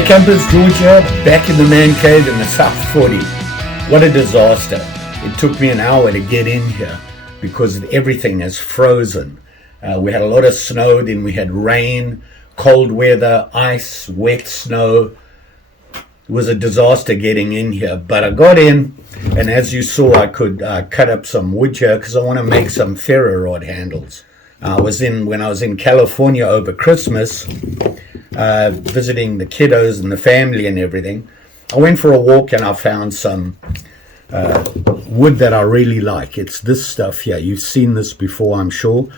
Hey campers, George here, back in the man cave in the South 40. What a disaster. It took me an hour to get in here because everything is frozen. We had a lot of snow, then we had rain, cold weather, ice, wet snow. It was a disaster getting in here, but I got in, and as you saw, I could cut up some wood here because I want to make some ferro rod handles. When I was in California over Christmas, visiting the kiddos and the family and everything, I went for a walk and I found some wood that I really like. It's this stuff here. You've seen this before, I'm sure.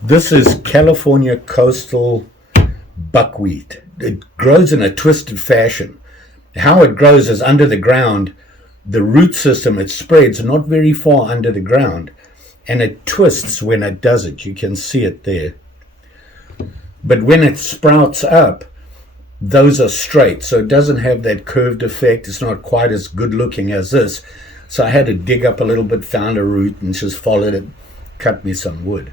This is California coastal buckwheat. It grows in a twisted fashion. How it grows is under the ground. The root system, it spreads not very far under the ground, and it twists when it does it. You can see it there. But when it sprouts up, those are straight, so it doesn't have that curved effect. It's not quite as good looking as this. So I had to dig up a little bit, found a root, and just followed it, cut me some wood.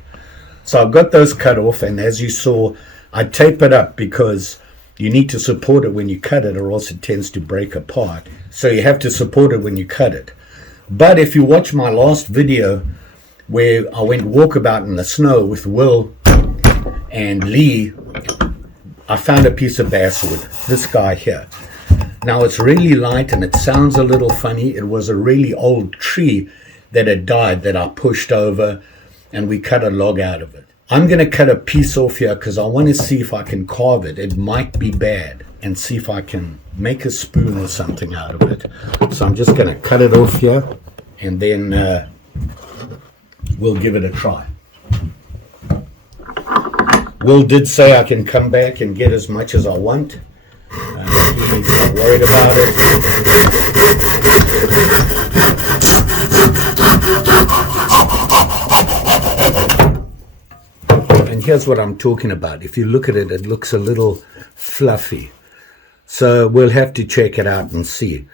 So I've got those cut off, and as you saw, I tape it up because you need to support it when you cut it, or else it tends to break apart. So you have to support it when you cut it. But if you watch my last video where I went walkabout in the snow with Will and Lee, I found a piece of basswood, this guy here. Now it's really light and it sounds a little funny. It was a really old tree that had died that I pushed over, and we cut a log out of it. I'm going to cut a piece off here because I want to see if I can carve it. It might be bad, and see if I can make a spoon or something out of it. So I'm just going to cut it off here, and then we'll give it a try. Will did say I can come back and get as much as I want. He's not worried about it. And here's what I'm talking about. If you look at it, it looks a little fluffy. So we'll have to check it out and see.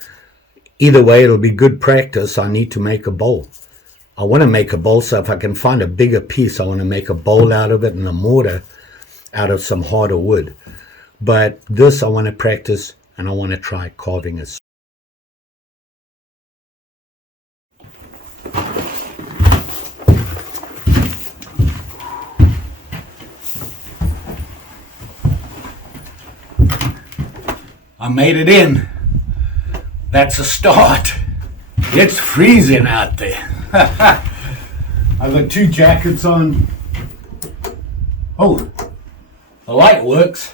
Either way, it'll be good practice. I need to make a bowl. I want to make a bowl, so if I can find a bigger piece, I want to make a bowl out of it and a mortar out of some harder wood. But this I want to practice, and I want to try carving it. I made it in. That's a start. It's freezing out there. I've got two jackets on. Oh, the light works.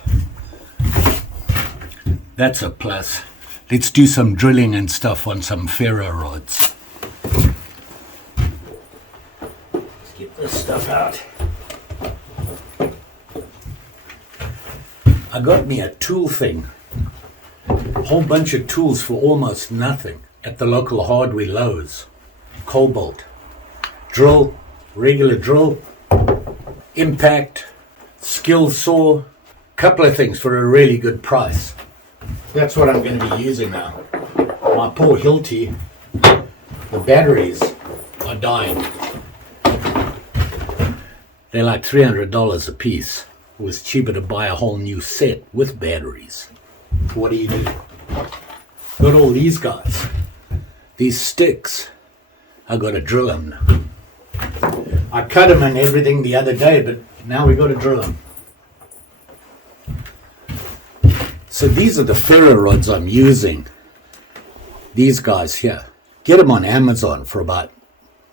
That's a plus. Let's do some drilling and stuff on some ferro rods. Let's get this stuff out. I got me a tool thing. A whole bunch of tools for almost nothing at the local hardware Lowe's. Cobalt, drill, regular drill, impact, skill saw, couple of things for a really good price. That's what I'm going to be using now. My poor Hilti, the batteries are dying. They're like $300 a piece. It was cheaper to buy a whole new set with batteries. What do? Got all these guys. These sticks. I got to drill them now. I cut them and everything the other day, but now we got to drill them. So these are the ferro rods I'm using. These guys here. Get them on Amazon for about,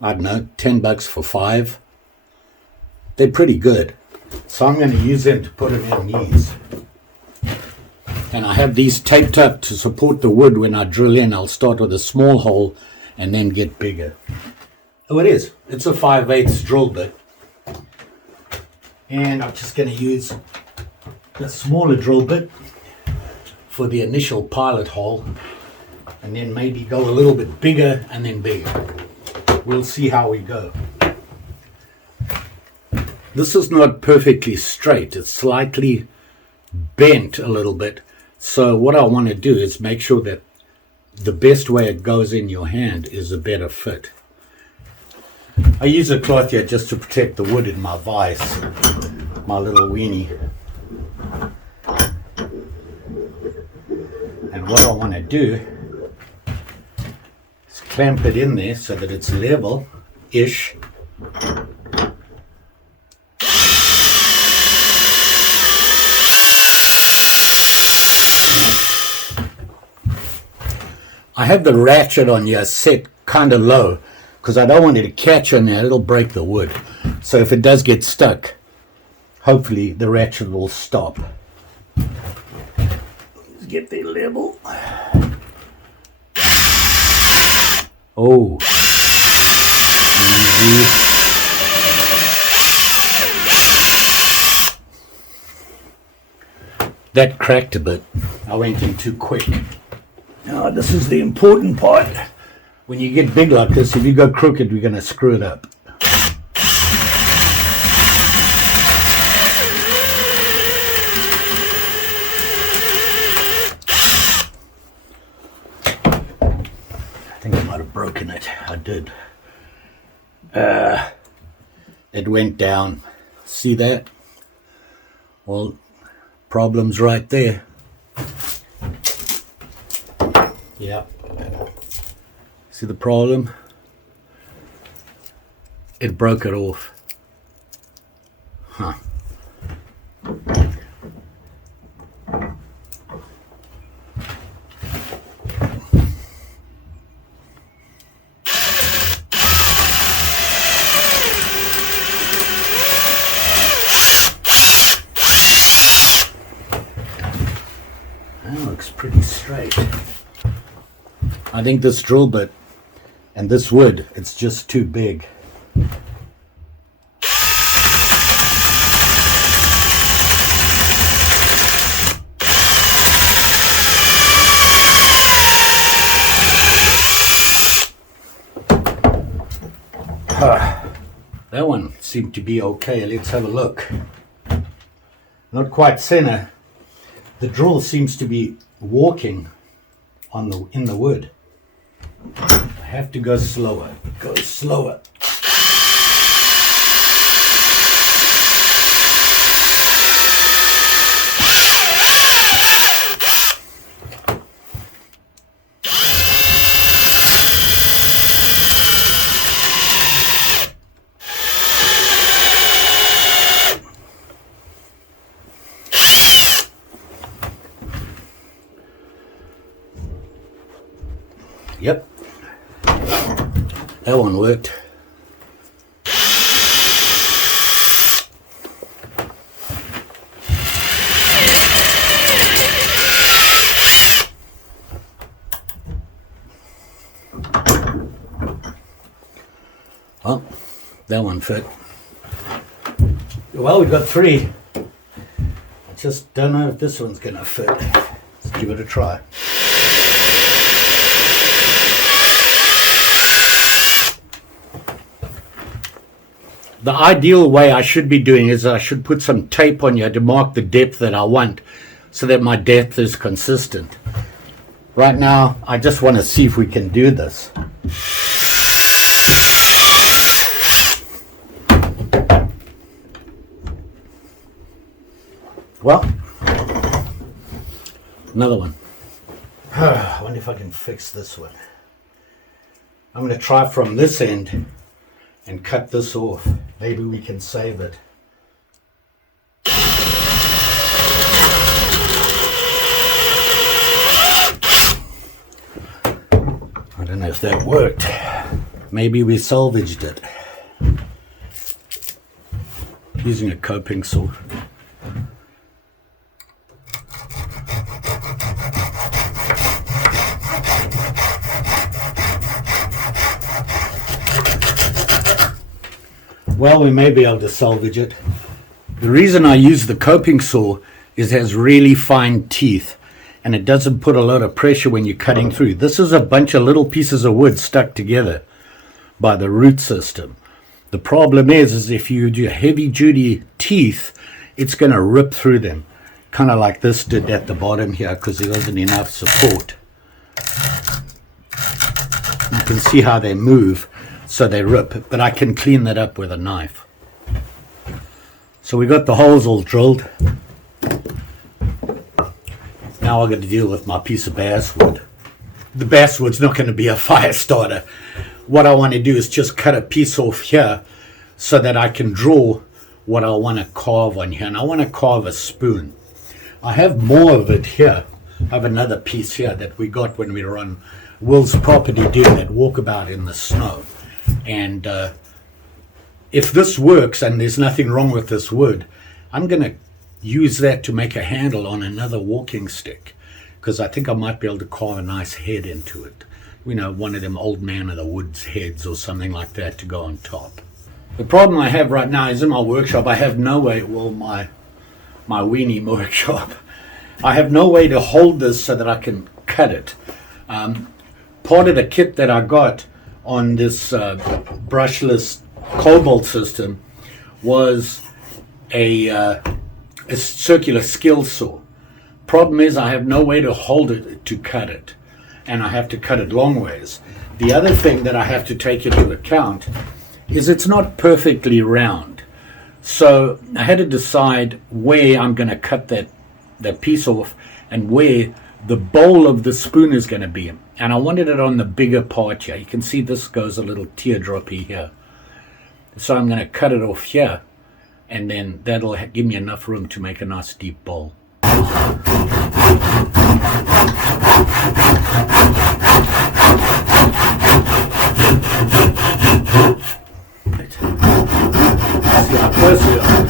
I don't know, $10 for 5. They're pretty good. So I'm going to use them to put them in these. And I have these taped up to support the wood. When I drill in, I'll start with a small hole and then get bigger. Oh, it is. It's a 5/8 drill bit. And I'm just going to use a smaller drill bit for the initial pilot hole, and then maybe go a little bit bigger and then bigger. We'll see how we go. This is not perfectly straight. It's slightly bent a little bit. So what I want to do is make sure that the best way it goes in your hand is a better fit. I use a cloth here just to protect the wood in my vise, my little weenie. what I want to do is clamp it in there so that it's level-ish. I have the ratchet on here set kind of low because I don't want it to catch on there. It'll break the wood. So if it does get stuck, hopefully the ratchet will stop. Let's get the level. Oh. Easy. That cracked a bit. I went in too quick. Now this is the important part. When you get big like this, if you go crooked, we're going to screw it up. I think I might have broken it. I did. It went down. See that? Well, problem's right there. Yeah. See the problem? It broke it off. Huh. That looks pretty straight. I think this drill bit and this wood, it's just too big. That one seemed to be okay. Let's have a look. Not quite center. The drill seems to be walking in the wood. I have to go slower. Go slower. Yep, that one worked. Well, that one fit. Well, we've got three. I just don't know if this one's gonna fit. Let's give it a try. The ideal way I should be doing is I should put some tape on here to mark the depth that I want so that my depth is consistent. Right now, I just want to see if we can do this. Well, another one. I wonder if I can fix this one. I'm going to try from this end and cut this off. Maybe we can save it. I don't know if that worked. Maybe we salvaged it using a coping saw. Well, we may be able to salvage it. The reason I use the coping saw is it has really fine teeth and it doesn't put a lot of pressure when you're cutting through. This is a bunch of little pieces of wood stuck together by the root system. The problem is if you do heavy duty teeth, it's going to rip through them, kind of like this did at the bottom here because there wasn't enough support. You can see how they move. So they rip, but I can clean that up with a knife. So we got the holes all drilled. Now I've got to deal with my piece of basswood. The basswood's not going to be a fire starter. What I want to do is just cut a piece off here so that I can draw what I want to carve on here. And I want to carve a spoon. I have more of it here. I have another piece here that we got when we were on Will's property doing that walkabout in the snow. And if this works and there's nothing wrong with this wood, I'm going to use that to make a handle on another walking stick, because I think I might be able to carve a nice head into it. You know, one of them old man of the woods heads or something like that to go on top. The problem I have right now is in my workshop, I have no way, well, my weenie workshop, I have no way to hold this so that I can cut it. Part of the kit that I got on this brushless cobalt system was a circular skill saw. Problem is I have no way to hold it to cut it, and I have to cut it long ways. The other thing that I have to take into account is it's not perfectly round. So I had to decide where I'm going to cut that piece off and where the bowl of the spoon is going to be. And I wanted it on the bigger part here. You can see this goes a little teardroppy here. So I'm going to cut it off here, and then that'll give me enough room to make a nice deep bowl. See how close we are.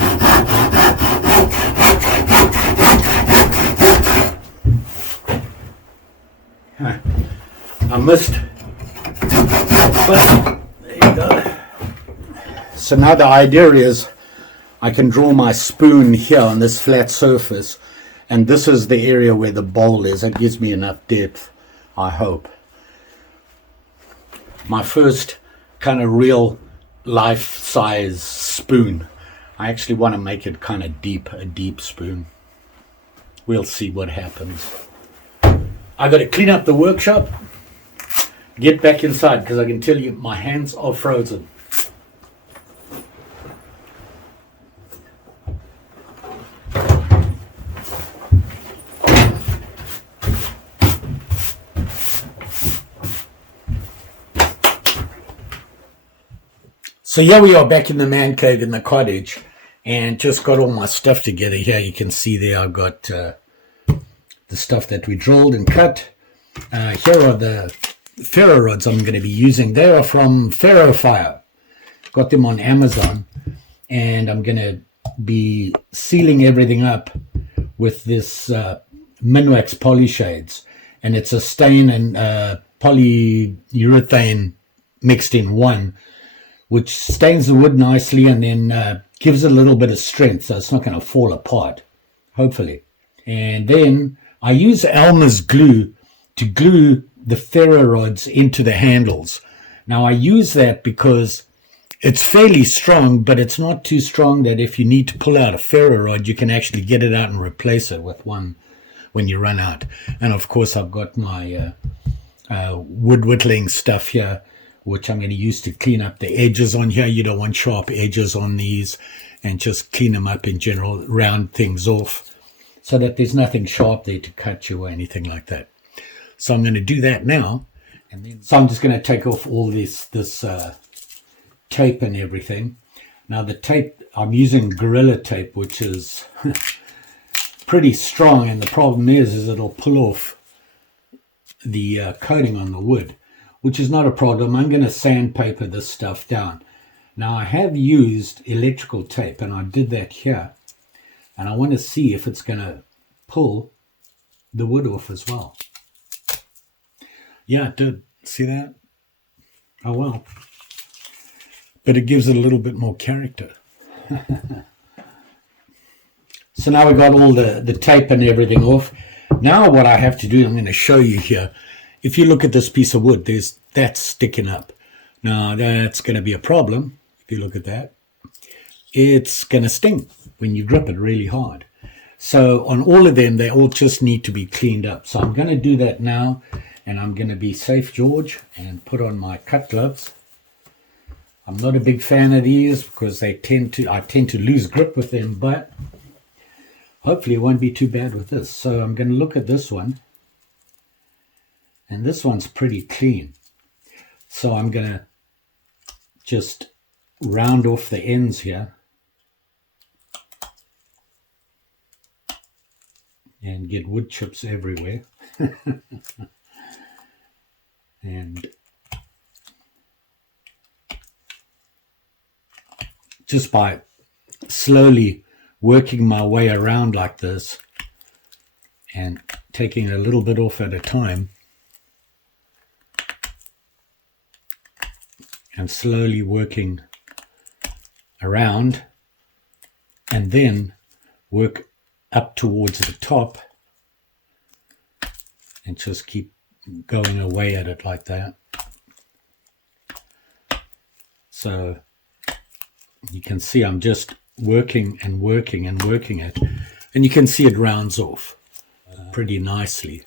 I missed, but there you go. So now the idea is I can draw my spoon here on this flat surface, and this is the area where the bowl is. That gives me enough depth, I hope. My first kind of real life-size spoon. I actually want to make it kind of deep, a deep spoon. We'll see what happens. I got to clean up the workshop, get back inside, because I can tell you my hands are frozen. So here we are back in the man cave in the cottage, and just got all my stuff together here. You can see there I've got the stuff that we drilled and cut. Here are the ferro rods I'm going to be using. They are from Ferro Fire. Got them on Amazon, and I'm going to be sealing everything up with this Minwax polyshades, and it's a stain and polyurethane mixed in one, which stains the wood nicely and then gives it a little bit of strength, so it's not going to fall apart, hopefully. And then I use Elmer's glue to glue the ferro rods into the handles. Now I use that because it's fairly strong, but it's not too strong that if you need to pull out a ferro rod, you can actually get it out and replace it with one when you run out. And of course I've got my wood whittling stuff here, which I'm going to use to clean up the edges on here. You don't want sharp edges on these, and just clean them up in general, round things off so that there's nothing sharp there to cut you or anything like that. So I'm going to do that now. And then, so I'm just going to take off all this tape and everything. Now the tape, I'm using Gorilla Tape, which is pretty strong, and the problem is it'll pull off the coating on the wood, which is not a problem. I'm going to sandpaper this stuff down. Now I have used electrical tape, and I did that here, and I want to see if it's going to pull the wood off as well. Yeah, it did. See that? Oh well. But it gives it a little bit more character. So now we've got all the tape and everything off. Now what I have to do, I'm going to show you here. If you look at this piece of wood, that's sticking up. Now that's going to be a problem. If you look at that, it's going to sting when you grip it really hard. So on all of them, they all just need to be cleaned up. So I'm going to do that now, and I'm going to be safe, George, and put on my cut gloves. I'm not a big fan of these because I tend to lose grip with them, but hopefully it won't be too bad with this. So I'm going to look at this one, and this one's pretty clean. So I'm going to just round off the ends here and get wood chips everywhere. And just by slowly working my way around like this and taking a little bit off at a time and slowly working around, and then work up towards the top and just keep going away at it like that. So you can see I'm just working and working and working it, and you can see it rounds off pretty nicely.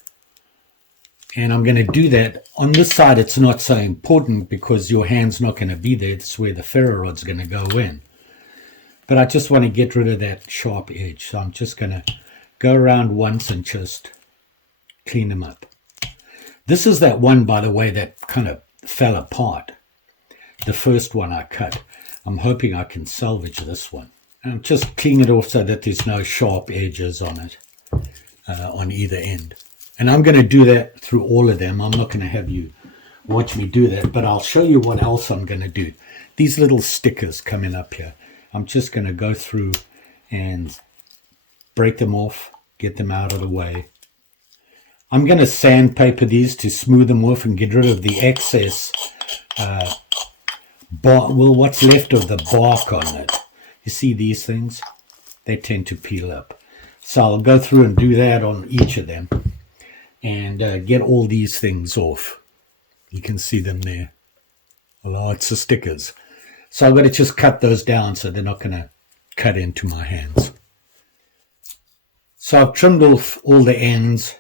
And I'm going to do that on this side. It's not so important because your hand's not going to be there. It's where the ferro rod's going to go in. But I just want to get rid of that sharp edge. So I'm just going to go around once and just clean them up. This is that one, by the way, that kind of fell apart. The first one I cut. I'm hoping I can salvage this one. And just clean it off so that there's no sharp edges on it, on either end. And I'm going to do that through all of them. I'm not going to have you watch me do that, but I'll show you what else I'm going to do. These little stickers coming up here, I'm just going to go through and break them off, get them out of the way. I'm going to sandpaper these to smooth them off and get rid of the excess what's left of the bark on it. You see these things? They tend to peel up. So I'll go through and do that on each of them and get all these things off. You can see them there. Lots of stickers. So I've got to just cut those down so they're not going to cut into my hands. So I've trimmed off all the ends,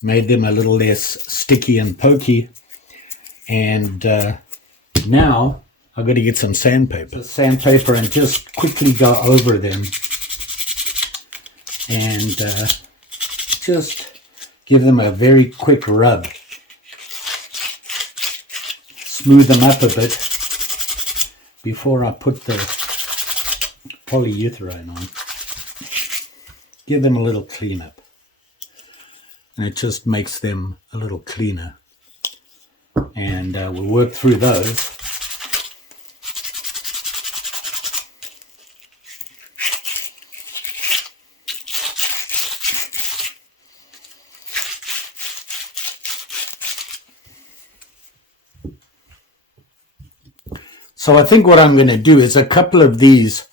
made them a little less sticky and pokey, and now I've got to get some sandpaper. Sandpaper and just quickly go over them and just give them a very quick rub. Smooth them up a bit before I put the polyurethane on. Give them a little cleanup, and it just makes them a little cleaner. And we'll work through those. So I think what I'm going to do is a couple of these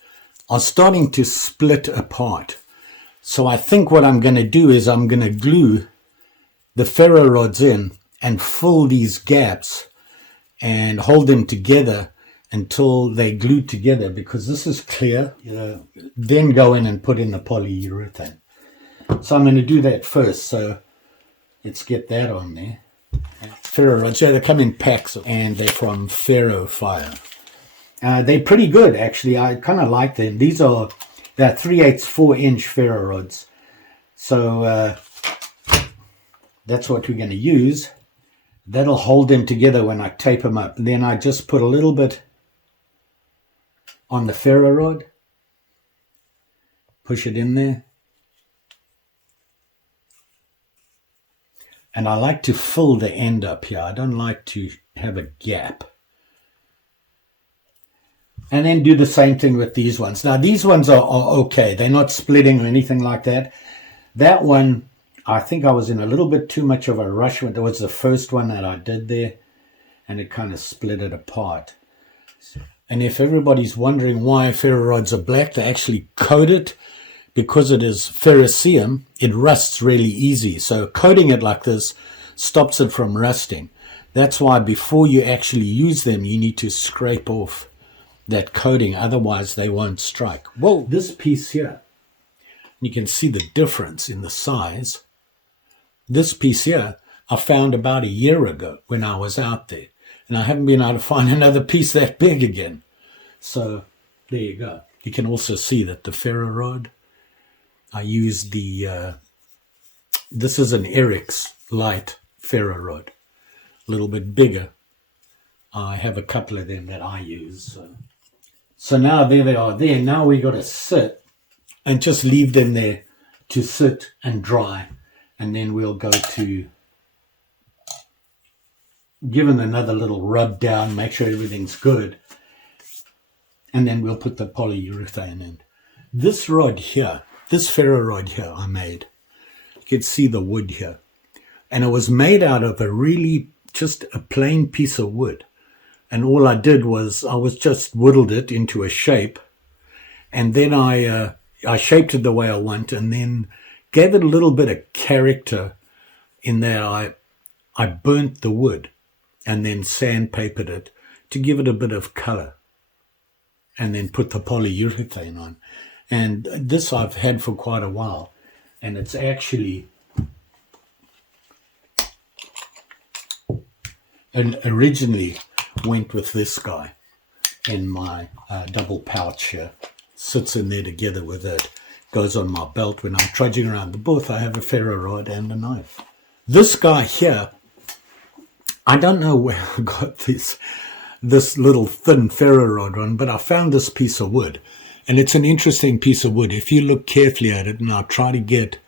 are starting to split apart. So I think what I'm going to do is I'm going to glue the ferro rods in and fill these gaps and hold them together until they glue together, because this is clear. Then go in and put in the polyurethane. So I'm going to do that first. So let's get that on there. Ferro rods, yeah, they come in packs and they're from Ferro Fire. They're pretty good, actually. I kind of like them. They're 3/8 4-inch ferro rods. So that's what we're going to use. That'll hold them together when I tape them up. And then I just put a little bit on the ferro rod. Push it in there. And I like to fill the end up here. I don't like to have a gap. And then do the same thing with these ones. Now, these ones are okay. They're not splitting or anything like that. That one, I think I was in a little bit too much of a rush. That was the first one that I did there, and it kind of split it apart. And if everybody's wondering why ferro rods are black, they actually coat it. Because it is ferrocerium, it rusts really easy. So coating it like this stops it from rusting. That's why before you actually use them, you need to scrape off that coating, otherwise they won't strike. Well, this piece here, you can see the difference in the size. This piece here I found about a year ago when I was out there, and I haven't been able to find another piece that big again. So there you go. You can also see that the ferro rod I use the, this is an Eric's light ferro rod, a little bit bigger. I have a couple of them that I use. So now there they are there. Now we got to sit and just leave them there to sit and dry. And then we'll go to give them another little rub down, make sure everything's good. And then we'll put the polyurethane in. This rod here, this ferro rod here I made, you can see the wood here. And it was made out of a really, just a plain piece of wood. And all I did was I was just whittled it into a shape. And then I shaped it the way I want and then gave it a little bit of character in there. I burnt the wood and then sandpapered it to give it a bit of color. And then put the polyurethane on. And this I've had for quite a while. And it's actually, and originally went with this guy in my double pouch here. Sits in there together with it. Goes on my belt when I'm trudging around the booth. I have a ferro rod and a knife. This guy here, I don't know where I got this little thin ferro rod on, but I found this piece of wood. And it's an interesting piece of wood. If you look carefully at it, and I'll try to get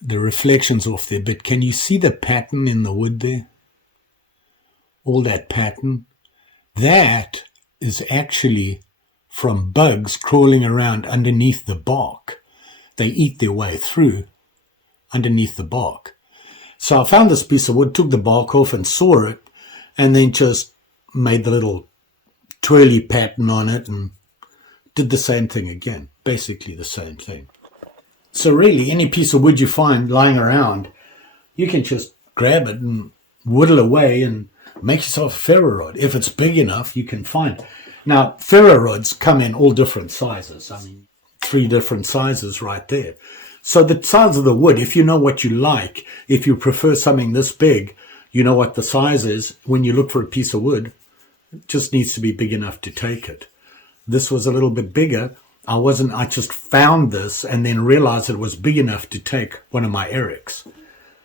the reflections off there, but can you see the pattern in the wood there? All that pattern? That is actually from bugs crawling around underneath the bark. They eat their way through underneath the bark. So I found this piece of wood, took the bark off and saw it, and then just made the little twirly pattern on it and did the same thing again, basically the same thing. So really, any piece of wood you find lying around, you can just grab it and whittle away and make yourself a ferro rod. If it's big enough, you can find. Now, ferro rods come in all different sizes. I mean, 3 different sizes right there. So the size of the wood, if you know what you like, if you prefer something this big, you know what the size is. When you look for a piece of wood, it just needs to be big enough to take it. This was a little bit bigger. I just found this and then realized it was big enough to take one of my Erics.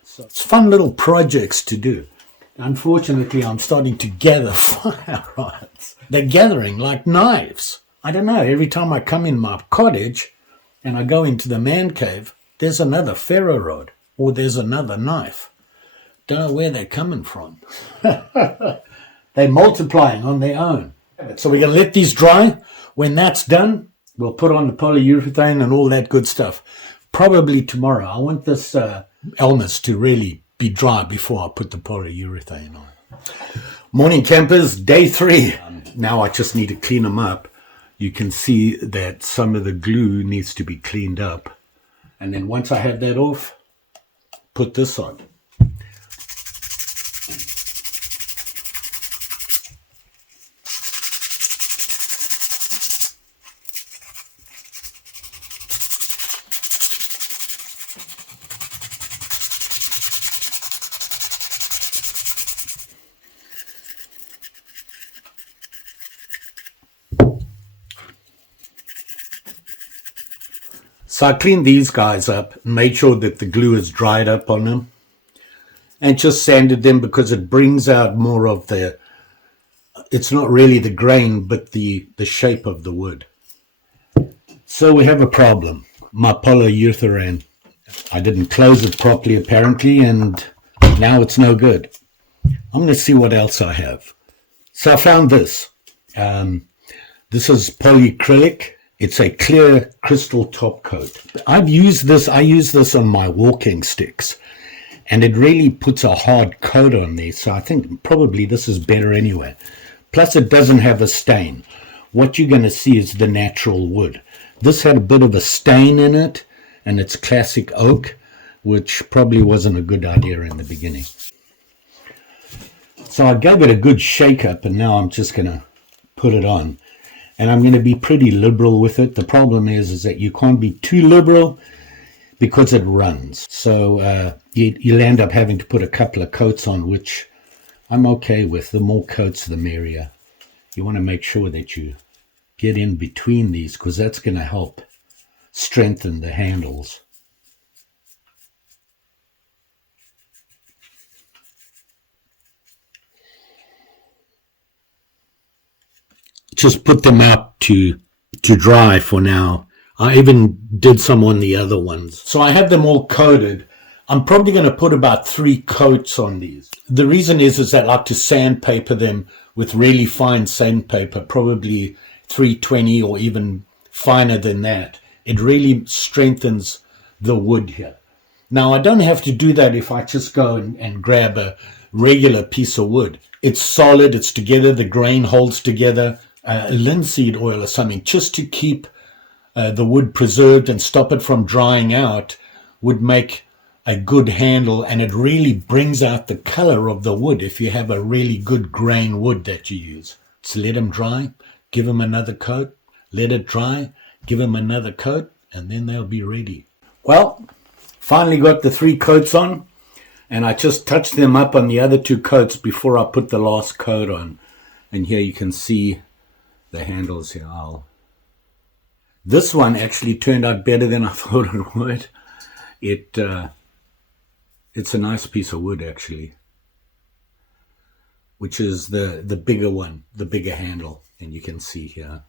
So it's fun little projects to do. Unfortunately, I'm starting to gather fire rods. They're gathering like knives. I don't know, every time I come in my cottage and I go into the man cave, there's another ferro rod or there's another knife. Don't know where they're coming from. They're multiplying on their own. So we're going to let these dry. When that's done, we'll put on the polyurethane and all that good stuff. Probably tomorrow. I want this Elmas to really be dry before I put the polyurethane on. Morning campers, day 3. Now I just need to clean them up. You can see that some of the glue needs to be cleaned up. And then once I have that off, put this on. So I cleaned these guys up, made sure that the glue is dried up on them, and just sanded them because it brings out more of the, it's not really the grain, but the shape of the wood. So we have a problem. My polyurethane, I didn't close it properly apparently, and now it's no good. I'm going to see what else I have. So I found this. This is polyacrylic. It's a clear crystal top coat. I use this on my walking sticks, and it really puts a hard coat on there. So I think probably this is better anyway. Plus it doesn't have a stain. What you're going to see is the natural wood. This had a bit of a stain in it, and it's classic oak, which probably wasn't a good idea in the beginning. So I gave it a good shake up, and now I'm just going to put it on. And I'm going to be pretty liberal with it. The problem is that you can't be too liberal because it runs. So you'll end up having to put a couple of coats on, which I'm okay with. The more coats, the merrier. You want to make sure that you get in between these because that's going to help strengthen the handles. Just put them out to dry for now. I even did some on the other ones. So I have them all coated. I'm probably going to put about 3 coats on these. The reason is that I like to sandpaper them with really fine sandpaper, probably 320 or even finer than that. It really strengthens the wood here. Now, I don't have to do that if I just go and grab a regular piece of wood. It's solid, it's together, the grain holds together. Linseed oil or something, just to keep the wood preserved and stop it from drying out, would make a good handle, and it really brings out the color of the wood if you have a really good grain wood that you use. So let them dry, give them another coat, let it dry, give them another coat, and then they'll be ready. Well, finally got the 3 coats on, and I just touched them up on the other 2 coats before I put the last coat on. And here you can see the handles here. This one actually turned out better than I thought it would. It's a nice piece of wood actually, which is the bigger one, the bigger handle, and you can see here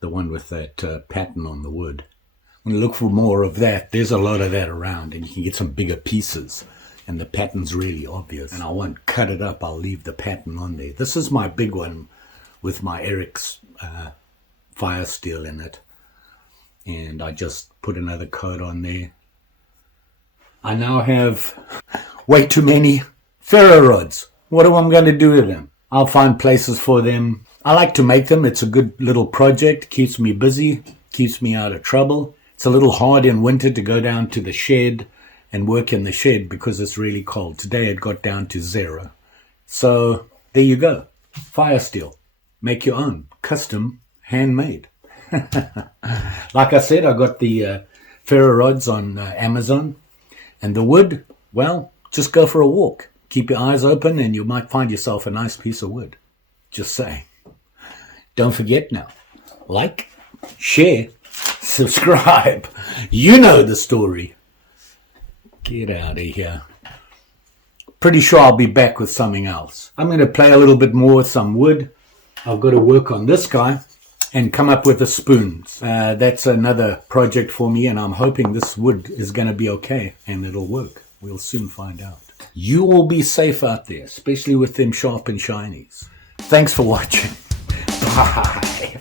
the one with that pattern on the wood. I'm going to look for more of that. There's a lot of that around, and you can get some bigger pieces. And the pattern's really obvious. And I won't cut it up. I'll leave the pattern on there. This is my big one with my Eric's fire steel in it. And I just put another coat on there. I now have way too many ferro rods. What am I going to do with them? I'll find places for them. I like to make them. It's a good little project. Keeps me busy. Keeps me out of trouble. It's a little hard in winter to go down to the shed and work in the shed because it's really cold. Today it got down to 0. So there you go. Fire steel. Make your own. Custom, handmade. Like I said, I got the ferro rods on Amazon. And the wood, well, just go for a walk. Keep your eyes open and you might find yourself a nice piece of wood. Just saying. Don't forget now. Like, share, subscribe. You know the story. Get out of here. Pretty sure I'll be back with something else. I'm going to play a little bit more with some wood. I've got to work on this guy and come up with the spoons. That's another project for me, and I'm hoping this wood is going to be okay and it'll work. We'll soon find out. You all be safe out there, especially with them sharp and shinies. Thanks for watching. Bye.